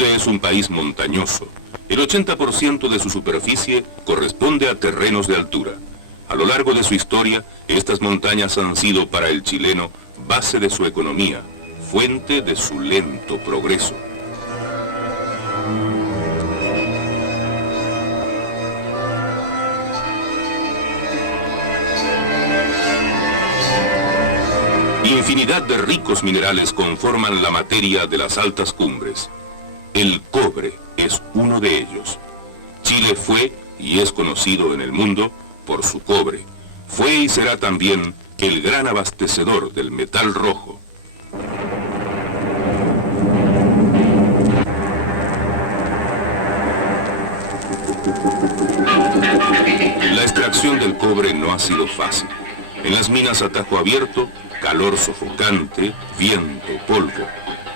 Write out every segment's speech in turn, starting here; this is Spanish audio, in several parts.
Chile es un país montañoso. El 80% de su superficie corresponde a terrenos de altura. A lo largo de su historia, estas montañas han sido para el chileno base de su economía, fuente de su lento progreso. Infinidad de ricos minerales conforman la materia de las altas cumbres. El cobre es uno de ellos. Chile fue y es conocido en el mundo por su cobre. Fue y será también el gran abastecedor del metal rojo. La extracción del cobre no ha sido fácil. En las minas a tajo abierto, calor sofocante, viento, polvo.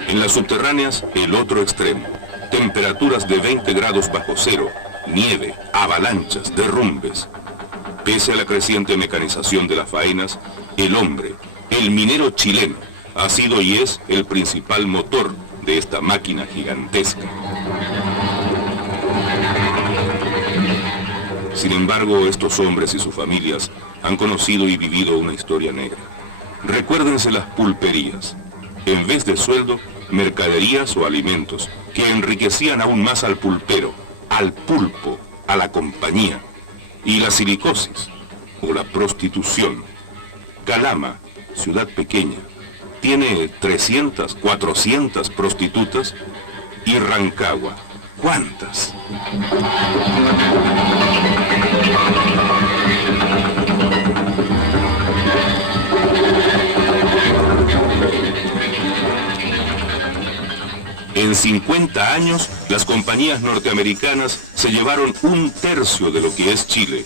En las subterráneas, el otro extremo. Temperaturas de 20 grados bajo cero, nieve, avalanchas, derrumbes. Pese a la creciente mecanización de las faenas, el hombre, el minero chileno, ha sido y es el principal motor de esta máquina gigantesca. Sin embargo, estos hombres y sus familias han conocido y vivido una historia negra. Recuérdense las pulperías. En vez de sueldo, mercaderías o alimentos que enriquecían aún más al pulpero, al pulpo, a la compañía. Y la silicosis, o la prostitución. Calama, ciudad pequeña, tiene 300, 400 prostitutas. Y Rancagua, ¿cuántas? En 50 años, las compañías norteamericanas se llevaron 1/3 de lo que es Chile,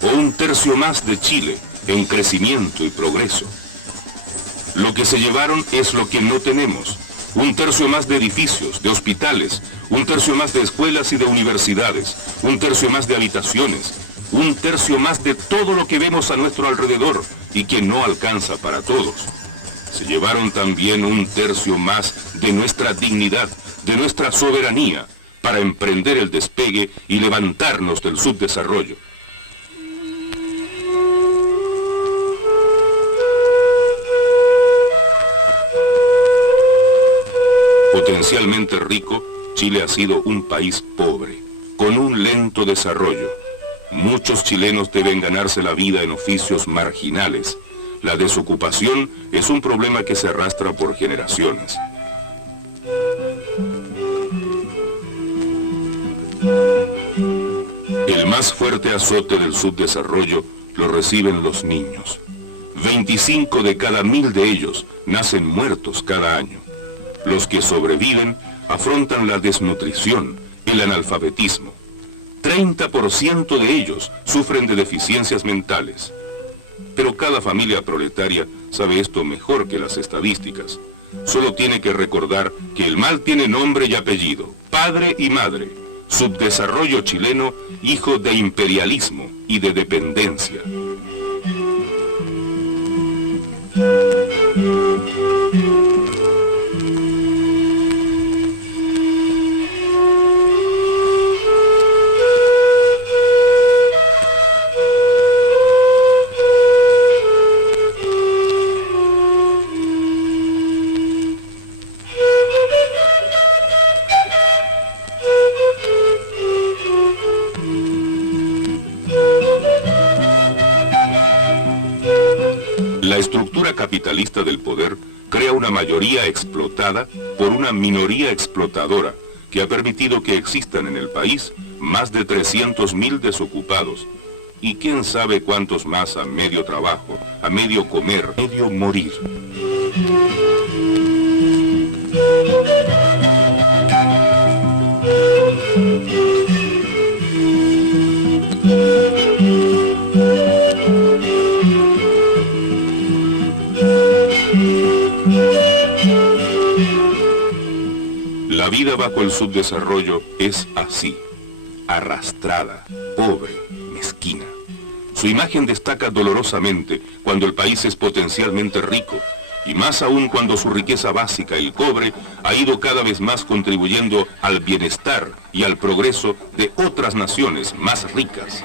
o 1/3 más de Chile, en crecimiento y progreso. Lo que se llevaron es lo que no tenemos, 1/3 más de edificios, de hospitales, 1/3 más de escuelas y de universidades, 1/3 más de habitaciones, 1/3 más de todo lo que vemos a nuestro alrededor y que no alcanza para todos. Se llevaron también 1/3 más de nuestra dignidad, de nuestra soberanía, para emprender el despegue y levantarnos del subdesarrollo. Potencialmente rico, Chile ha sido un país pobre, con un lento desarrollo. Muchos chilenos deben ganarse la vida en oficios marginales. La desocupación es un problema que se arrastra por generaciones. El más fuerte azote del subdesarrollo lo reciben los niños. 25 de cada 1000 de ellos nacen muertos cada año. Los que sobreviven afrontan la desnutrición, el analfabetismo. 30% de ellos sufren de deficiencias mentales. Pero cada familia proletaria sabe esto mejor que las estadísticas. Solo tiene que recordar que el mal tiene nombre y apellido, padre y madre. Subdesarrollo chileno, hijo de imperialismo y de dependencia. La estructura capitalista del poder crea una mayoría explotada por una minoría explotadora que ha permitido que existan en el país más de 300.000 desocupados y quién sabe cuántos más a medio trabajo, a medio comer, a medio morir. La vida bajo el subdesarrollo es así, arrastrada, pobre, mezquina. Su imagen destaca dolorosamente cuando el país es potencialmente rico y más aún cuando su riqueza básica, el cobre, ha ido cada vez más contribuyendo al bienestar y al progreso de otras naciones más ricas.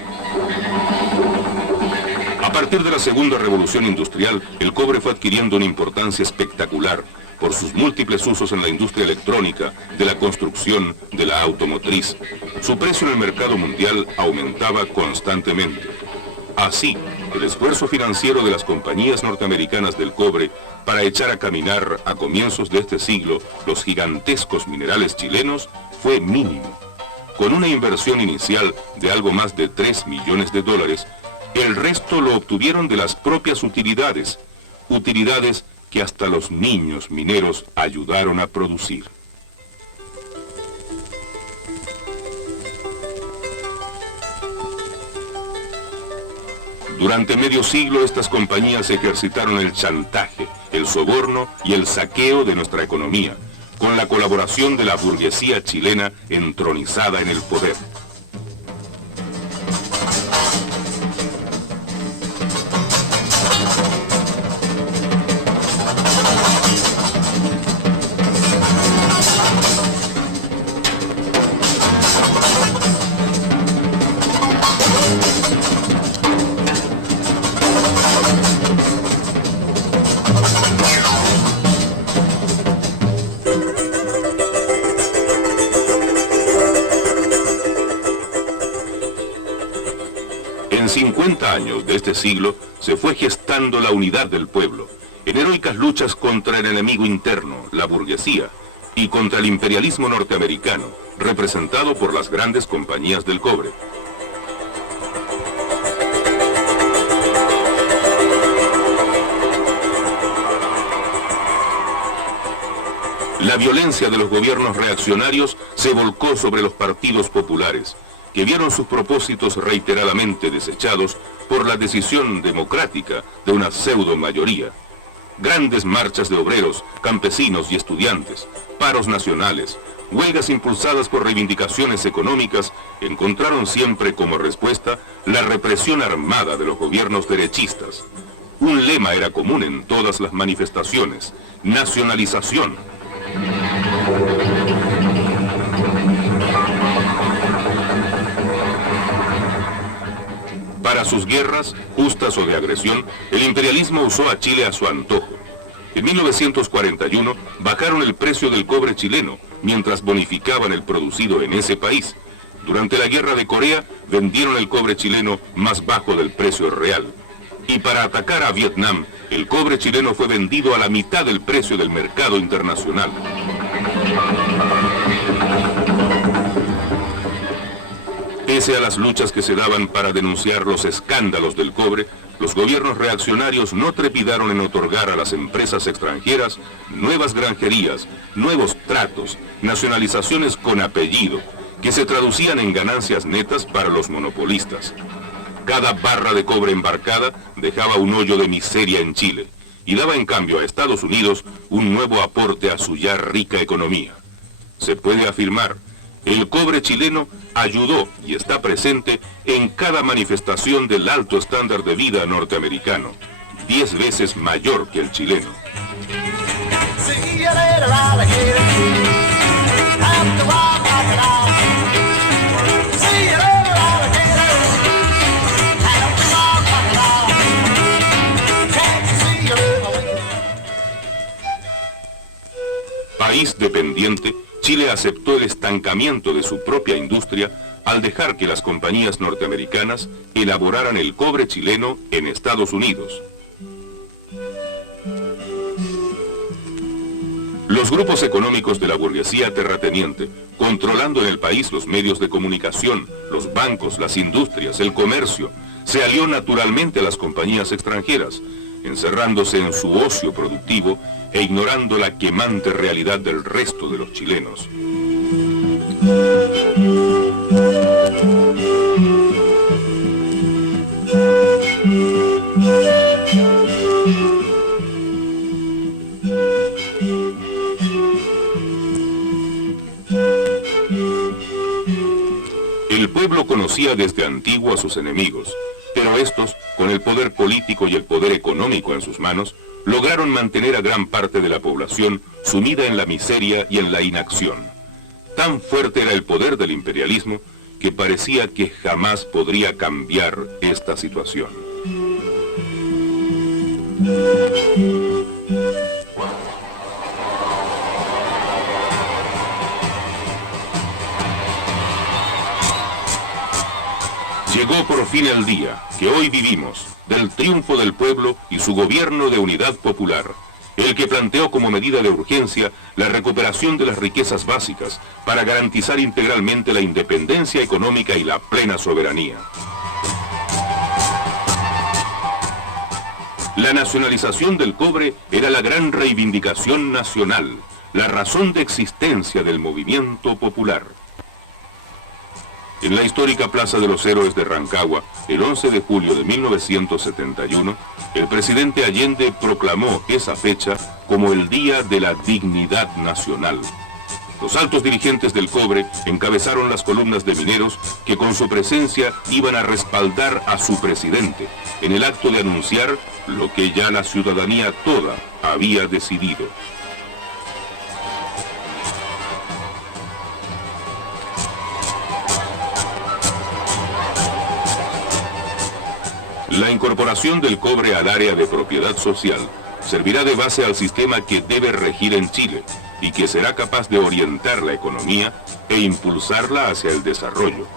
A partir de la segunda revolución industrial, el cobre fue adquiriendo una importancia espectacular por sus múltiples usos en la industria electrónica, de la construcción, de la automotriz. Su precio en el mercado mundial aumentaba constantemente. Así, el esfuerzo financiero de las compañías norteamericanas del cobre para echar a caminar a comienzos de este siglo los gigantescos minerales chilenos fue mínimo. Con una inversión inicial de algo más de $3 millones, el resto lo obtuvieron de las propias utilidades que hasta los niños mineros ayudaron a producir. Durante medio siglo estas compañías ejercitaron el chantaje, el soborno y el saqueo de nuestra economía, con la colaboración de la burguesía chilena entronizada en el poder. En 50 años de este siglo se fue gestando la unidad del pueblo, en heroicas luchas contra el enemigo interno, la burguesía, y contra el imperialismo norteamericano, representado por las grandes compañías del cobre. La violencia de los gobiernos reaccionarios se volcó sobre los partidos populares, que vieron sus propósitos reiteradamente desechados por la decisión democrática de una pseudo mayoría. Grandes marchas de obreros, campesinos y estudiantes, paros nacionales, huelgas impulsadas por reivindicaciones económicas, encontraron siempre como respuesta la represión armada de los gobiernos derechistas. Un lema era común en todas las manifestaciones: nacionalización. Para sus guerras, justas o de agresión, el imperialismo usó a Chile a su antojo. En 1941 bajaron el precio del cobre chileno, mientras bonificaban el producido en ese país. Durante la guerra de Corea, vendieron el cobre chileno más bajo del precio real. Y para atacar a Vietnam, el cobre chileno fue vendido a la mitad del precio del mercado internacional. Pese a las luchas que se daban para denunciar los escándalos del cobre, los gobiernos reaccionarios no trepidaron en otorgar a las empresas extranjeras nuevas granjerías, nuevos tratos, nacionalizaciones con apellido, que se traducían en ganancias netas para los monopolistas. Cada barra de cobre embarcada dejaba un hoyo de miseria en Chile y daba en cambio a Estados Unidos un nuevo aporte a su ya rica economía. Se puede afirmar, el cobre chileno ayudó y está presente en cada manifestación del alto estándar de vida norteamericano, 10 veces mayor que el chileno. País dependiente, Chile aceptó el estancamiento de su propia industria al dejar que las compañías norteamericanas elaboraran el cobre chileno en Estados Unidos. Los grupos económicos de la burguesía terrateniente, controlando en el país los medios de comunicación, los bancos, las industrias, el comercio, se alió naturalmente a las compañías extranjeras, encerrándose en su ocio productivo e ignorando la quemante realidad del resto de los chilenos. El pueblo conocía desde antiguo a sus enemigos, Pero estos, con el poder político y el poder económico en sus manos, lograron mantener a gran parte de la población sumida en la miseria y en la inacción. Tan fuerte era el poder del imperialismo que parecía que jamás podría cambiar esta situación. Llegó por fin el día que hoy vivimos, del triunfo del pueblo y su gobierno de unidad popular, el que planteó como medida de urgencia la recuperación de las riquezas básicas para garantizar integralmente la independencia económica y la plena soberanía. La nacionalización del cobre era la gran reivindicación nacional, la razón de existencia del movimiento popular. En la histórica Plaza de los Héroes de Rancagua, el 11 de julio de 1971, el presidente Allende proclamó esa fecha como el Día de la Dignidad Nacional. Los altos dirigentes del cobre encabezaron las columnas de mineros que con su presencia iban a respaldar a su presidente en el acto de anunciar lo que ya la ciudadanía toda había decidido. La incorporación del cobre al área de propiedad social servirá de base al sistema que debe regir en Chile y que será capaz de orientar la economía e impulsarla hacia el desarrollo.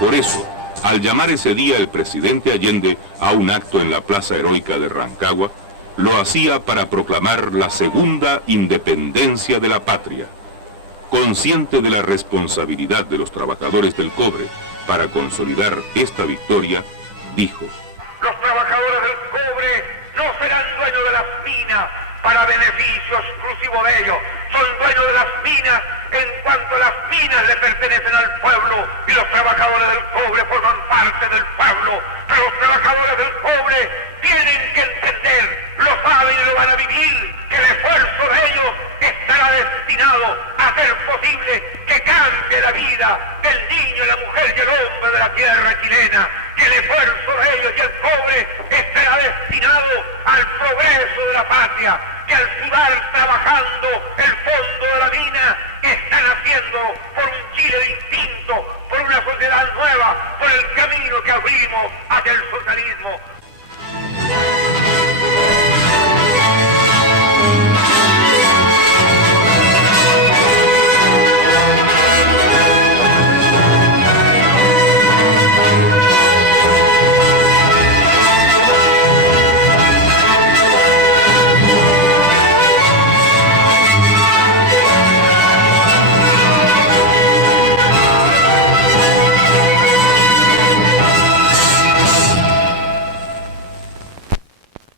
Por eso, al llamar ese día el presidente Allende a un acto en la Plaza Heroica de Rancagua, lo hacía para proclamar la segunda independencia de la patria. Consciente de la responsabilidad de los trabajadores del cobre para consolidar esta victoria, dijo: los trabajadores del cobre no serán dueños de las minas para beneficio exclusivo de ellos, son dueños de las minas en cuanto las minas le pertenecen al pueblo y los trabajadores del cobre forman parte del pueblo, pero los trabajadores del cobre tienen que entender, lo saben y lo van a vivir, que el esfuerzo de ellos estará destinado a hacer posible que cambie la vida del niño, la mujer y el hombre de la tierra chilena, que el esfuerzo de ellos y el cobre estará destinado al progreso de la patria, que al sudar trabajando el fondo de la mina están haciendo por un Chile distinto